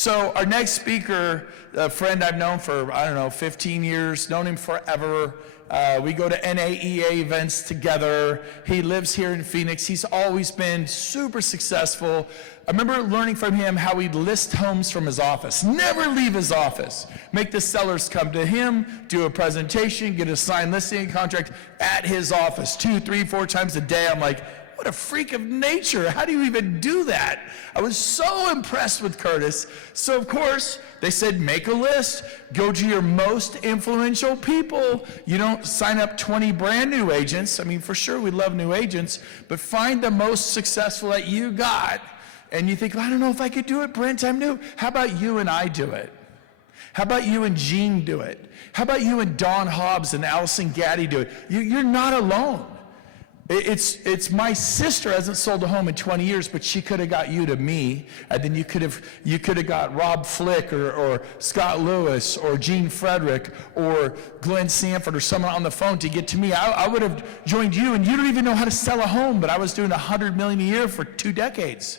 So our next speaker, a friend I've known for, 15 years, known him forever. We go to NAEA events together. He lives here in Phoenix. He's always been super successful. I remember learning from him how he'd list homes from his office, never leave his office, make the sellers come to him, do a presentation, get a signed listing contract at his office 2, 3, 4 times a day. I'm like, what a freak of nature. How do you even do that? I was so impressed with Curtis. So of course, they said, make a list. Go to your most influential people. You don't sign up 20 brand new agents. I mean, for sure, we love new agents, but find the most successful that you got. And you think, well, I don't know if I could do it, Brent, I'm new. How about you and I do it? How about you and Gene do it? How about you and Don Hobbs and Allison Gaddy do it? You're not alone. It's my sister hasn't sold a home in 20 years, but she could have got you to me, and then you could have got Rob Flick or Scott Lewis or Gene Frederick or Glenn Sanford or someone on the phone to get to me. I would have joined you, and you don't even know how to sell a home, but I was doing $100 million a year for 2 decades.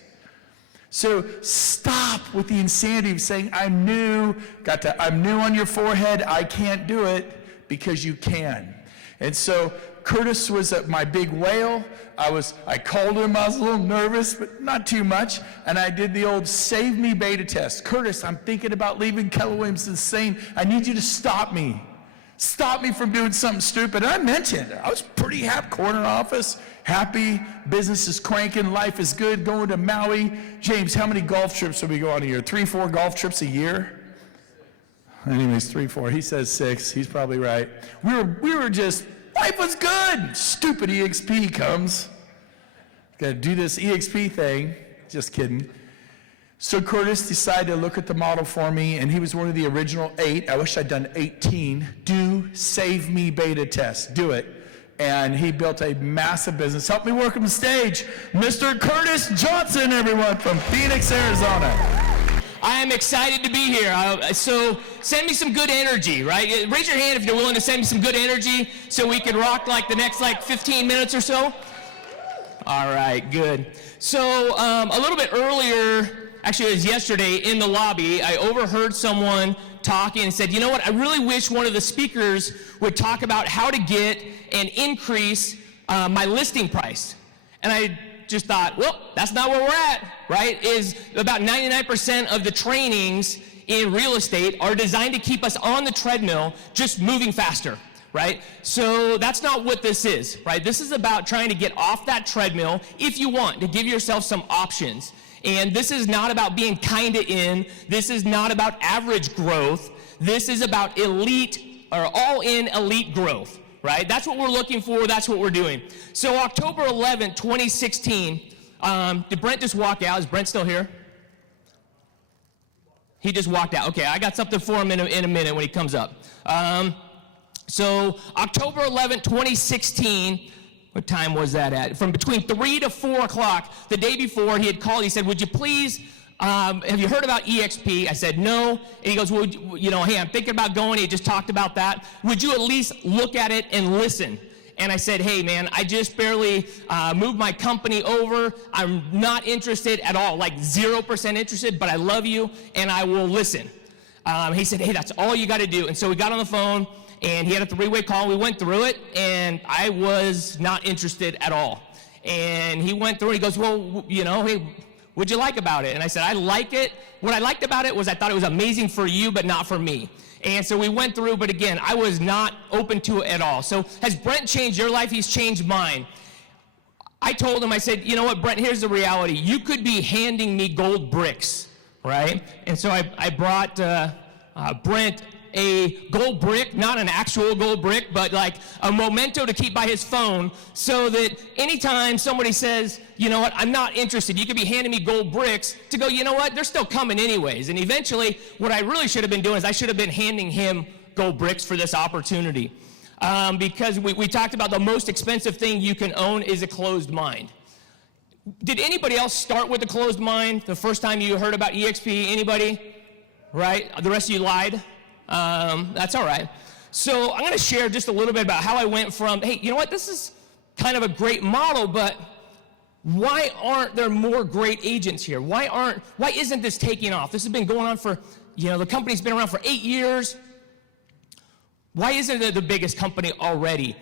So stop with the insanity of saying, I'm new on your forehead, I can't do it, because you can. And so Curtis was my big whale. I called him, I was a little nervous, but not too much. And I did the old save me beta test. Curtis, I'm thinking about leaving Keller Williams Insane. I need you to stop me. Stop me from doing something stupid. And I meant it. I was pretty happy, corner office, happy, business is cranking, life is good, going to Maui. James, how many golf trips do we go on a year? 3, 4 golf trips a year? Anyways, 3, 4. He says 6. He's probably right. We were just, life was good. Stupid EXP comes. Got to do this EXP thing. Just kidding. So Curtis decided to look at the model for me, and he was one of the original 8. I wish I'd done 18. Do save me beta test. Do it. And he built a massive business. Help me welcome to the stage, Mr. Curtis Johnson, everyone, from Phoenix, Arizona. I am excited to be here. So send me some good energy, right? Raise your hand if you're willing to send me some good energy so we can rock like the next 15 minutes or so. All right, good. So a little bit earlier, actually it was yesterday in the lobby, I overheard someone talking and said, you know what, I really wish one of the speakers would talk about how to get and increase my listing price. And I just thought, well, that's not where we're at, right? Is about 99% of the trainings in real estate are designed to keep us on the treadmill, just moving faster, right? So that's not what this is, right? This is about trying to get off that treadmill if you want, to give yourself some options. And this is not about being kinda in. This is not about average growth. This is about elite or all-in elite growth. Right? That's what we're looking for. That's what we're doing. So October 11th, 2016, did Brent just walk out? Is Brent still here? He just walked out. Okay, I got something for him in a minute when he comes up. So October 11th, 2016, what time was that at? From between 3 to 4 o'clock, the day before, he had called. He said, would you please, have you heard about EXP? I said, no. And he goes, well, hey, I'm thinking about going. He just talked about that. Would you at least look at it and listen? And I said, hey, man, I just barely moved my company over. I'm not interested at all, like 0% interested, but I love you, and I will listen. He said, hey, that's all you got to do. And so we got on the phone, and he had a 3-way call. We went through it, and I was not interested at all. And he went through it. He goes, well, hey, what'd you like about it? And I said, I like it. What I liked about it was I thought it was amazing for you, but not for me. And so we went through, but again, I was not open to it at all. So has Brent changed your life? He's changed mine. I told him, I said, you know what, Brent, here's the reality. You could be handing me gold bricks, right? And so I brought Brent a gold brick, not an actual gold brick, but like a memento to keep by his phone, so that anytime somebody says, you know what, I'm not interested, you could be handing me gold bricks, to go, you know what, they're still coming anyways. And eventually, what I really should have been doing is I should have been handing him gold bricks for this opportunity. Because we talked about the most expensive thing you can own is a closed mind. Did anybody else start with a closed mind the first time you heard about EXP? Anybody? Right? The rest of you lied? That's all right. So I'm going to share just a little bit about how I went from, hey, you know what, this is kind of a great model, but why aren't there more great agents here? Why isn't this taking off? This has been going on for, the company's been around for 8 years. Why isn't it the biggest company already?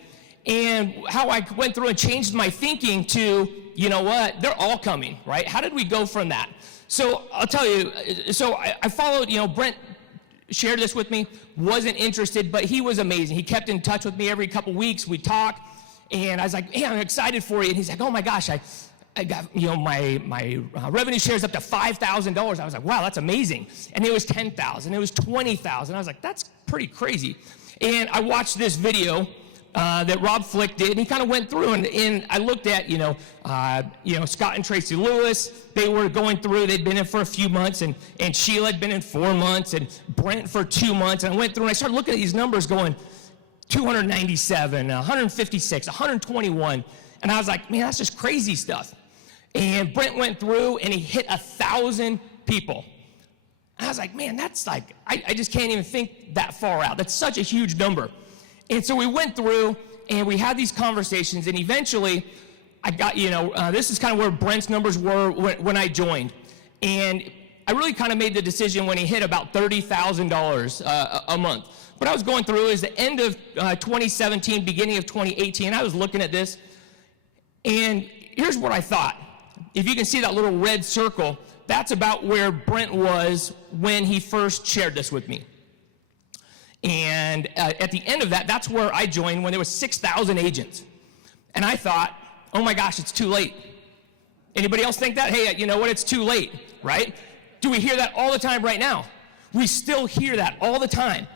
And how I went through and changed my thinking to, you know what, they're all coming, right? How did we go from that? So I'll tell you, so I followed, Brent shared this with me, wasn't interested, but he was amazing. He kept in touch with me every couple weeks. We talk, and I was like, hey, I'm excited for you. And he's like, oh my gosh, I got, my revenue share is up to $5,000. I was like, wow, that's amazing. And it was $10,000, it was $20,000. I was like, that's pretty crazy. And I watched this video that Rob Flick did, and he kind of went through, and I looked at, Scott and Tracy Lewis. They were going through, they'd been in for a few months, and Sheila had been in 4 months, and Brent for 2 months, and I went through and I started looking at these numbers going, 297, 156, 121, and I was like, man, that's just crazy stuff. And Brent went through, and he hit 1,000 people. And I was like, man, that's like, I just can't even think that far out. That's such a huge number. And so we went through, and we had these conversations, and eventually, I got, this is kind of where Brent's numbers were when I joined. And I really kind of made the decision when he hit about $30,000 a month. What I was going through is the end of 2017, beginning of 2018, I was looking at this, and here's what I thought. If you can see that little red circle, that's about where Brent was when he first shared this with me. And at the end of that, that's where I joined when there was 6,000 agents. And I thought, oh my gosh, it's too late. Anybody else think that? Hey, you know what, it's too late, right? Do we hear that all the time right now? We still hear that all the time.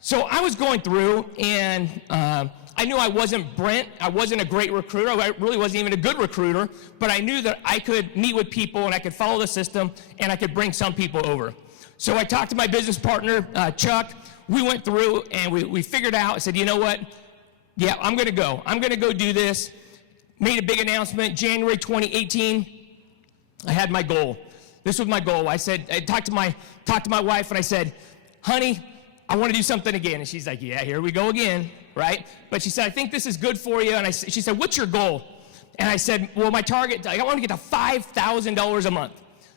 So I was going through, and I knew I wasn't Brent. I wasn't a great recruiter. I really wasn't even a good recruiter, but I knew that I could meet with people, and I could follow the system, and I could bring some people over. So I talked to my business partner, Chuck. We went through, and we figured out, I said, you know what? Yeah, I'm going to go. I'm going to go do this. Made a big announcement, January 2018. I had my goal. This was my goal. I said, I talked to my wife, and I said, honey, I want to do something again. And she's like, yeah, here we go again, right? But she said, I think this is good for you. And she said, what's your goal? And I said, well, my target, I want to get to $5,000 a month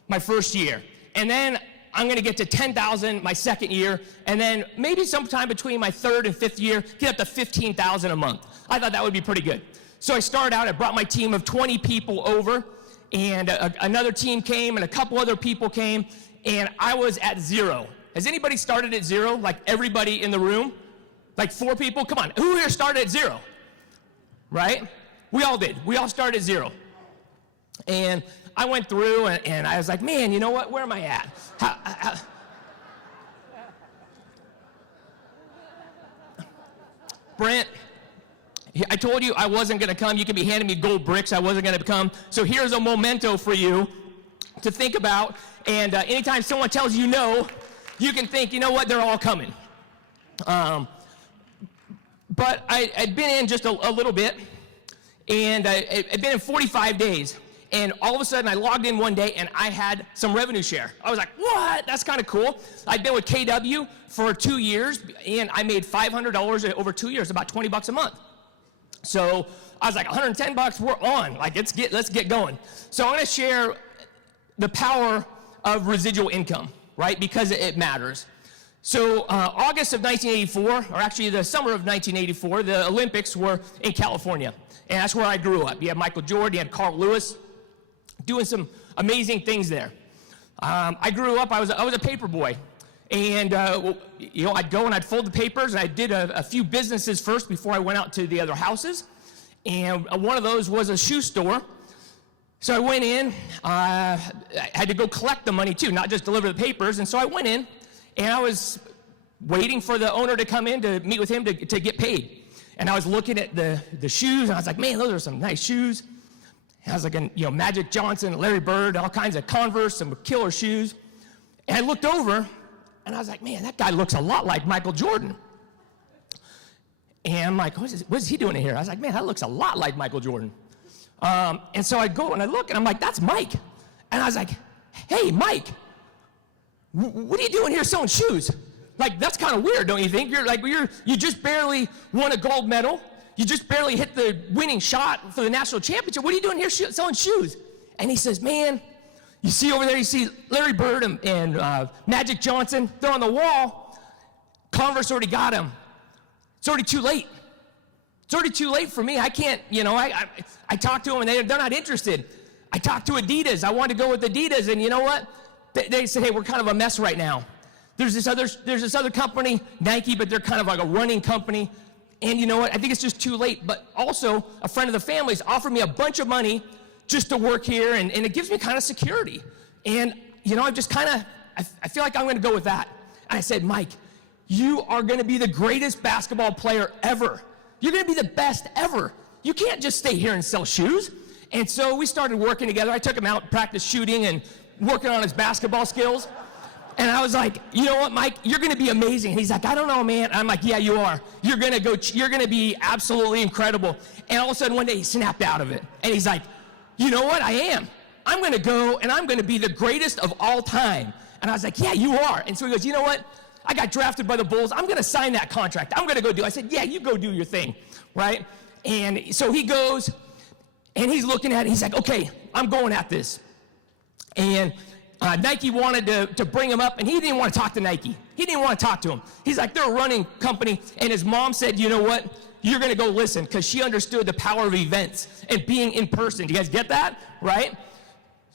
my first year. And then I'm going to get to $10,000 my second year. And then maybe sometime between my third and fifth year, get up to $15,000 a month. I thought that would be pretty good. So I started out, I brought my team of 20 people over, and another team came, and a couple other people came, and I was at 0. Has anybody started at 0? Like everybody in the room? Like 4 people? Come on, who here started at 0? Right? We all did. We all started at 0. And I went through, and I was like, man, you know what? Where am I at? Brent, I told you I wasn't going to come. You could be handing me gold bricks. I wasn't going to come. So here's a memento for you to think about. And anytime someone tells you no, you can think, you know what, they're all coming. But I'd been in just a little bit, and I'd been in 45 days. And all of a sudden, I logged in one day, and I had some revenue share. I was like, what? That's kind of cool. I'd been with KW for 2 years, and I made $500 over 2 years, about $20 a month. So I was like, $110, we're on. Like, let's get going. So I'm going to share the power of residual income, right? Because it matters. So August of 1984, or actually the summer of 1984, the Olympics were in California. And that's where I grew up. You had Michael Jordan, you had Carl Lewis, doing some amazing things there. I grew up, I was a paper boy. And, I'd go and I'd fold the papers, and I did a few businesses first before I went out to the other houses. And one of those was a shoe store. So I went in, I had to go collect the money too, not just deliver the papers. And so I went in, and I was waiting for the owner to come in to meet with him to get paid. And I was looking at the shoes, and I was like, man, those are some nice shoes. And I was like, Magic Johnson, Larry Bird, all kinds of Converse, some killer shoes. And I looked over, and I was like, man, that guy looks a lot like Michael Jordan. And I'm like, what is he doing in here? I was like, man, that looks a lot like Michael Jordan. And so I go and I look, and I'm like, that's Mike. And I was like, hey, Mike, what are you doing here selling shoes? Like, that's kind of weird, don't you think? You just barely won a gold medal. you just barely hit the winning shot for the national championship. What are you doing here selling shoes? And he says, man, you see over there, you see Larry Bird and Magic Johnson. They're on the wall. Converse already got him. It's already too late. It's already too late for me. I can't, I talked to them, and they're not interested. I talked to Adidas. I wanted to go with Adidas, and you know what? They said, hey, we're kind of a mess right now. There's this other company, Nike, but they're kind of like a running company. And you know what? I think it's just too late. But also, a friend of the family's offered me a bunch of money just to work here, and it gives me kind of security. And, I'm just kind of, I feel like I'm going to go with that. And I said, Mike, you are going to be the greatest basketball player ever. You're going to be the best ever. You can't just stay here and sell shoes. And so we started working together. I took him out, practice shooting and working on his basketball skills. And I was like, you know what, Mike, you're going to be amazing. And he's like, I don't know, man. I'm like, yeah, you are. You're going to be absolutely incredible. And all of a sudden one day he snapped out of it. And he's like, you know what, I am. I'm going to go and I'm going to be the greatest of all time. And I was like, yeah, you are. And so he goes, you know what? I got drafted by the Bulls. I'm going to sign that contract. I'm going to go do it. I said, yeah, you go do your thing, right? And so he goes, and he's looking at it. He's like, okay, I'm going at this. And Nike wanted to bring him up, and he didn't want to talk to Nike. He didn't want to talk to him. He's like, they're a running company, and his mom said, you know what? You're going to go listen, because she understood the power of events and being in person. Do you guys get that? Right?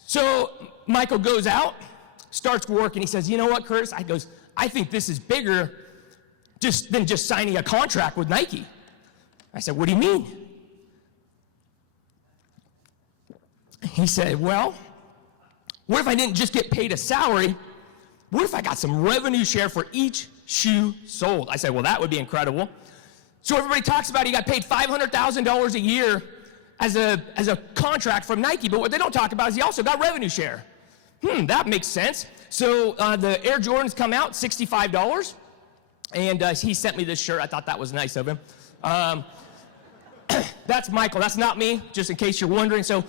So Michael goes out, starts working. He says, you know what, Curtis? I think this is bigger than just signing a contract with Nike. I said, what do you mean? He said, well, what if I didn't just get paid a salary? What if I got some revenue share for each shoe sold? I said, well, that would be incredible. So everybody talks about he got paid $500,000 a year as a contract from Nike, but what they don't talk about is he also got revenue share. That makes sense. So the Air Jordans come out, $65, and he sent me this shirt. I thought that was nice of him. That's Michael. That's not me, just in case you're wondering. So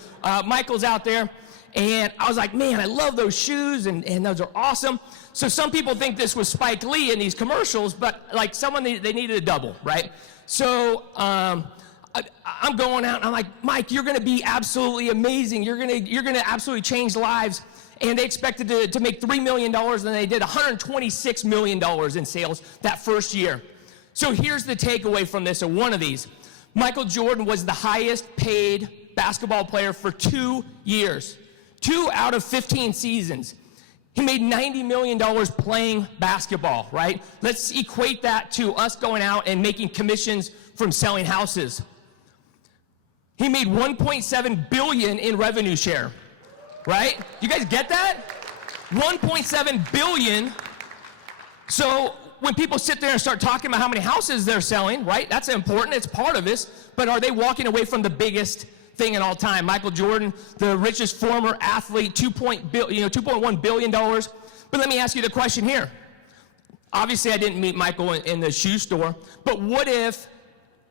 Michael's out there, and I was like, man, I love those shoes, and those are awesome. So some people think this was Spike Lee in these commercials, but like they needed a double, right? So I'm going out, and I'm like, Mike, you're going to be absolutely amazing. You're going to absolutely change lives. And they expected to make $3 million, and they did $126 million in sales that first year. So here's the takeaway from this, or one of these. Michael Jordan was the highest paid basketball player for 2 years, 2 out of 15 seasons. He made $90 million playing basketball, right? Let's equate that to us going out and making commissions from selling houses. He made $1.7 billion in revenue share. Right? You guys get that? 1.7 billion. So when people sit there and start talking about how many houses they're selling, right? That's important. It's part of this. But are they walking away from the biggest thing in all time? Michael Jordan, the richest former athlete, $2.1 billion. But let me ask you the question here. Obviously, I didn't meet Michael in the shoe store. But what if,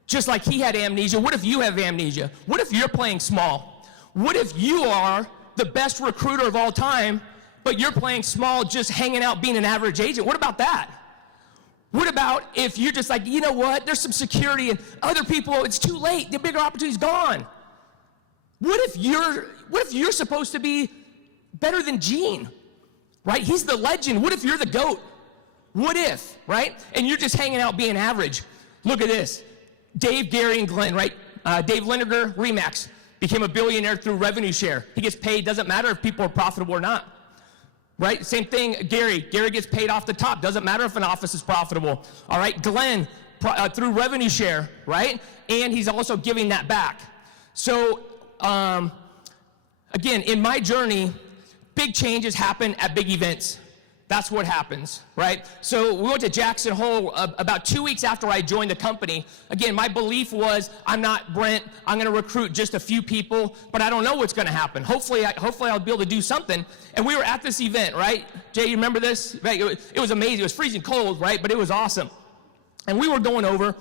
just like he had amnesia, what if you have amnesia? What if you're playing small? What if you are the best recruiter of all time, but you're playing small, just hanging out, being an average agent? What about that? What about if you're just like, you know what, there's some security and other people, it's too late, the bigger opportunity's gone. What if you're supposed to be better than Gene, right? He's the legend. What if you're the GOAT? What if, right? And you're just hanging out being average. Look at this. Dave, Gary, and Glenn, right? Dave Lineker, Remax, became a billionaire through revenue share. He gets paid, doesn't matter if people are profitable or not, right? Same thing, Gary gets paid off the top, doesn't matter if an office is profitable, all right? Glenn, through revenue share, right? And he's also giving that back. So, again, in my journey, big changes happen at big events. That's what happens, right? So we went to Jackson Hole about 2 weeks after I joined the company. Again, my belief was, I'm not Brent. I'm going to recruit just a few people, but I don't know what's going to happen. Hopefully I'll be able to do something. And we were at this event, right? Jay, you remember this? Right? It was amazing. It was freezing cold, right? But it was awesome. And we were going over,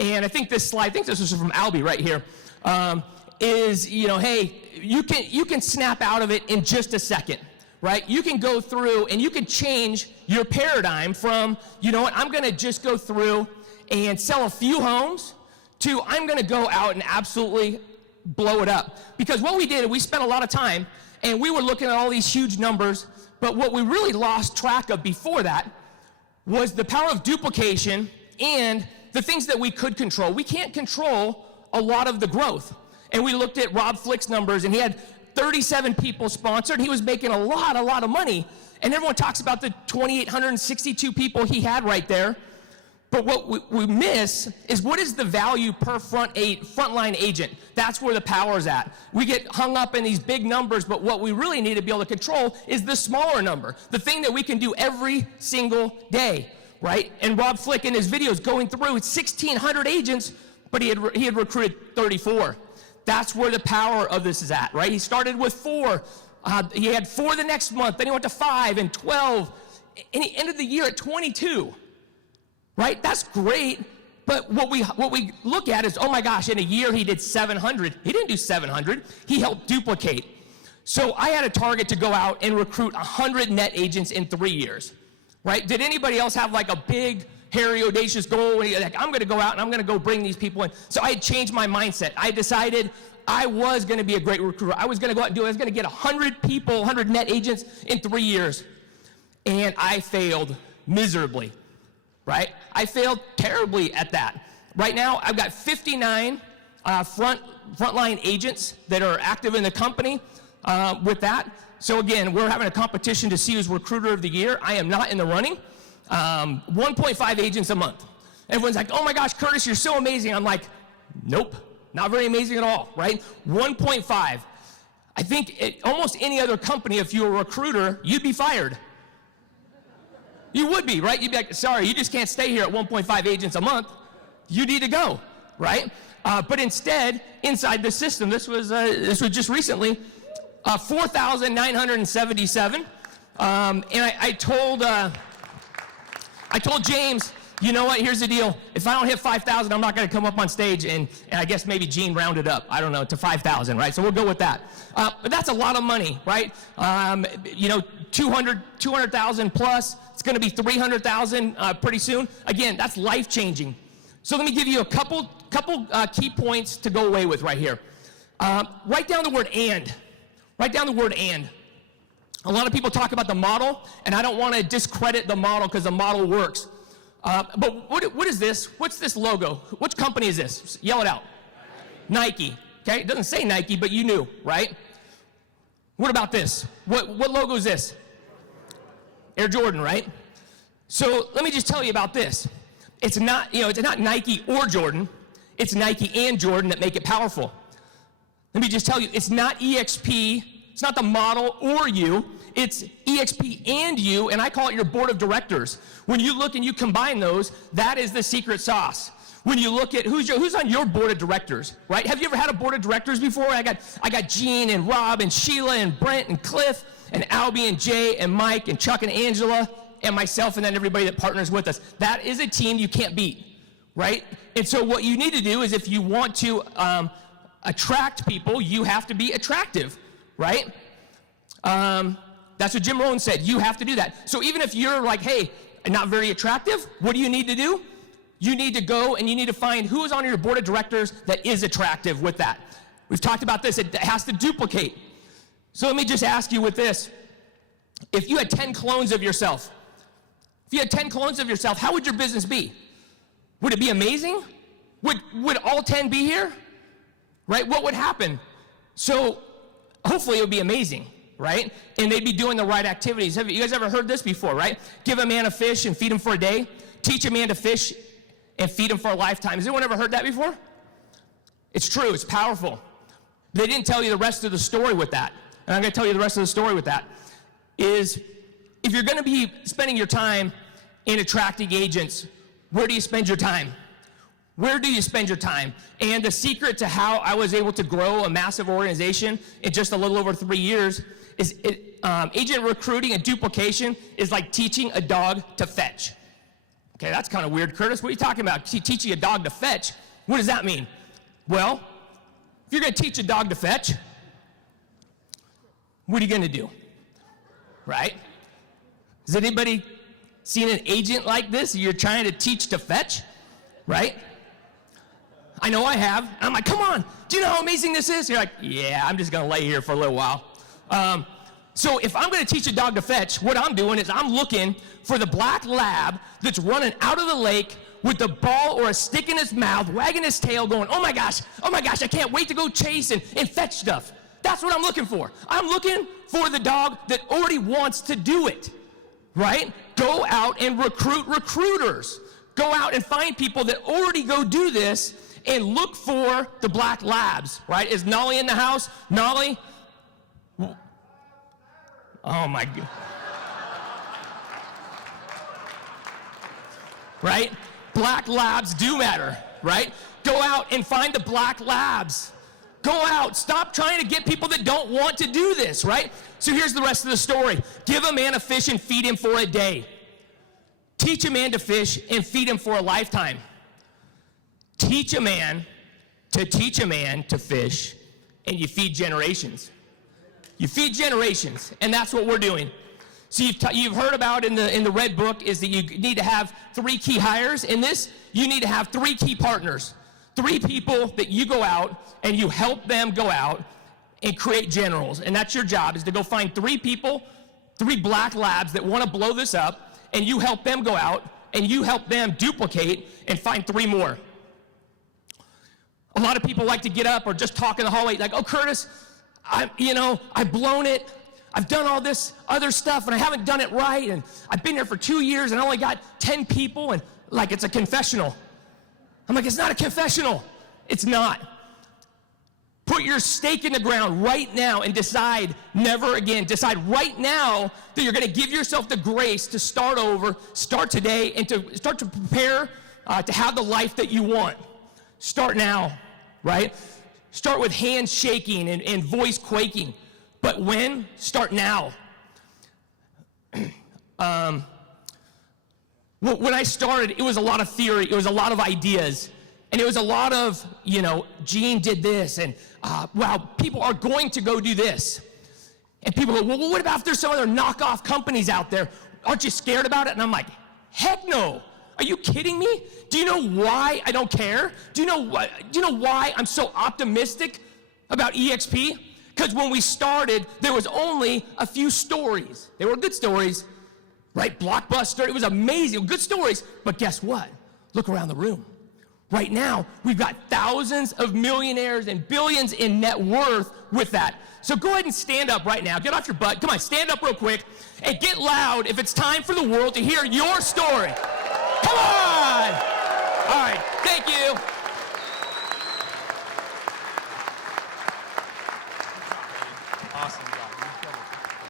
and I think this was from Albie right here, hey, you can snap out of it in just a second. Right? You can go through and you can change your paradigm from, you know what, I'm going to just go through and sell a few homes to I'm going to go out and absolutely blow it up. Because what we did, we spent a lot of time, and we were looking at all these huge numbers, but what we really lost track of before that was the power of duplication and the things that we could control. We can't control a lot of the growth. And we looked at Rob Flick's numbers, and he had 37 people sponsored. He was making a lot of money. And everyone talks about the 2,862 people he had right there. But what we miss is what is the value per frontline agent? That's where the power is at. We get hung up in these big numbers, but what we really need to be able to control is the smaller number, the thing that we can do every single day, right? And Rob Flick in his videos going through 1,600 agents, but he had recruited 34. That's where the power of this is at, right? He started with 4. He had 4 the next month. Then he went to 5 and 12. And he ended the year at 22. Right? That's great, but what we look at is, oh my gosh, in a year he did 700. He didn't do 700. He helped duplicate. So I had a target to go out and recruit 100 net agents in 3 years. Right? Did anybody else have like a big, hairy, audacious goal? Like, I'm going to go out and I'm going to go bring these people in. So I had changed my mindset. I decided I was going to be a great recruiter. I was going to go out and do it. I was going to get 100 people, 100 net agents in 3 years. And I failed miserably. Right? I failed terribly at that. Right now, I've got 59 frontline agents that are active in the company with that. So again, we're having a competition to see who's recruiter of the year. I am not in the running. 1.5 agents a month. Everyone's like, oh my gosh, Curtis, you're so amazing. I'm like, nope, not very amazing at all, right? 1.5. I think almost any other company, if you were a recruiter, you'd be fired. You would be, right? You'd be like, sorry, you just can't stay here at 1.5 agents a month. You need to go, right? But instead, inside the system, this was just recently, 4,977. And I told James, you know what, here's the deal. If I don't hit 5,000, I'm not going to come up on stage, and I guess maybe Gene rounded up, I don't know, to 5,000, right? So we'll go with that. But that's a lot of money, right? 200,000 plus. It's going to be 300,000 pretty soon. Again, that's life-changing. So let me give you a couple key points to go away with right here. Write down the word and. Write down the word and. A lot of people talk about the model, and I don't want to discredit the model because the model works. But what is this? What's this logo? Which company is this? Yell it out. Nike. Okay, it doesn't say Nike, but you knew, right? What about this? What logo is this? Air Jordan, right? So let me just tell you about this. It's not Nike or Jordan. It's Nike and Jordan that make it powerful. Let me just tell you, it's not EXP. It's not the model or you. It's EXP and you, and I call it your board of directors. When you look and you combine those, that is the secret sauce. When you look at who's on your board of directors, right? Have you ever had a board of directors before? I got Gene and Rob and Sheila and Brent and Cliff and Albie and Jay and Mike and Chuck and Angela and myself and then everybody that partners with us. That is a team you can't beat, right? And so what you need to do is if you want to attract people, you have to be attractive, right? That's what Jim Rohn said. You have to do that. So even if you're like, hey, not very attractive, what do you need to do? You need to go and you need to find who is on your board of directors that is attractive with that. We've talked about this. It has to duplicate. So let me just ask you with this. If you had 10 clones of yourself, how would your business be? Would it be amazing? Would all 10 be here? Right? What would happen? So hopefully it would be amazing, right? And they'd be doing the right activities. Have you guys ever heard this before, right? Give a man a fish and feed him for a day. Teach a man to fish and feed him for a lifetime. Has anyone ever heard that before? It's true. It's powerful. They didn't tell you the rest of the story with that. And I'm going to tell you the rest of the story with that. Is if you're going to be spending your time in attracting agents, where do you spend your time? Where do you spend your time? And the secret to how I was able to grow a massive organization in just a little over 3 years is agent recruiting and duplication is like teaching a dog to fetch. Okay, that's kind of weird, Curtis. What are you talking about? Teaching a dog to fetch? What does that mean? Well, if you're going to teach a dog to fetch, what are you going to do? Right? Has anybody seen an agent like this you're trying to teach to fetch? Right? I know I have. I'm like, come on, do you know how amazing this is? You're like, yeah, I'm just gonna lay here for a little while. So if I'm gonna teach a dog to fetch, what I'm doing is I'm looking for the black lab that's running out of the lake with the ball or a stick in his mouth, wagging his tail, going, oh my gosh, I can't wait to go chase and fetch stuff. That's what I'm looking for. I'm looking for the dog that already wants to do it, right? Go out and recruit recruiters. Go out and find people that already go do this and look for the black labs, right? Is Nolly in the house? Nolly? Oh my God. Right? Black labs do matter, right? Go out and find the black labs. Go out. Stop trying to get people that don't want to do this, right? So here's the rest of the story. Give a man a fish and feed him for a day. Teach a man to fish and feed him for a lifetime. Teach a man to fish, and you feed generations. You feed generations, and that's what we're doing. So you've heard about in the red book is that you need to have 3 key hires. In this, you need to have 3 key partners. 3 people that you go out and you help them go out and create generals. And that's your job, is to go find 3 people, 3 black labs that want to blow this up, and you help them go out and you help them duplicate and find 3 more. A lot of people like to get up or just talk in the hallway like, oh, Curtis, I've blown it. I've done all this other stuff and I haven't done it right. And I've been here for 2 years and I only got 10 people, and like it's a confessional. I'm like, it's not a confessional. It's not. Put your stake in the ground right now and decide never again. Decide right now that you're going to give yourself the grace to start over, start today, and to start to prepare to have the life that you want. Start now, right? Start with hands shaking and voice quaking. But when? Start now. When I started, it was a lot of theory. It was a lot of ideas. And it was a lot of, Gene did this. And, wow, people are going to go do this. And people go, well, what about if there's some other knockoff companies out there? Aren't you scared about it? And I'm like, heck no. Are you kidding me? Do you know why I don't care? Do you know why I'm so optimistic about EXP? Because when we started, there was only a few stories. They were good stories, right? Blockbuster, it was amazing, good stories. But guess what? Look around the room. Right now, we've got thousands of millionaires and billions in net worth with that. So go ahead and stand up right now. Get off your butt. Come on, stand up real quick and get loud if it's time for the world to hear your story. Come on! All right, thank you.